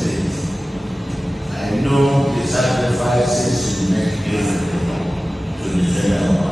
States. I know the sacrifices you make every day to defend our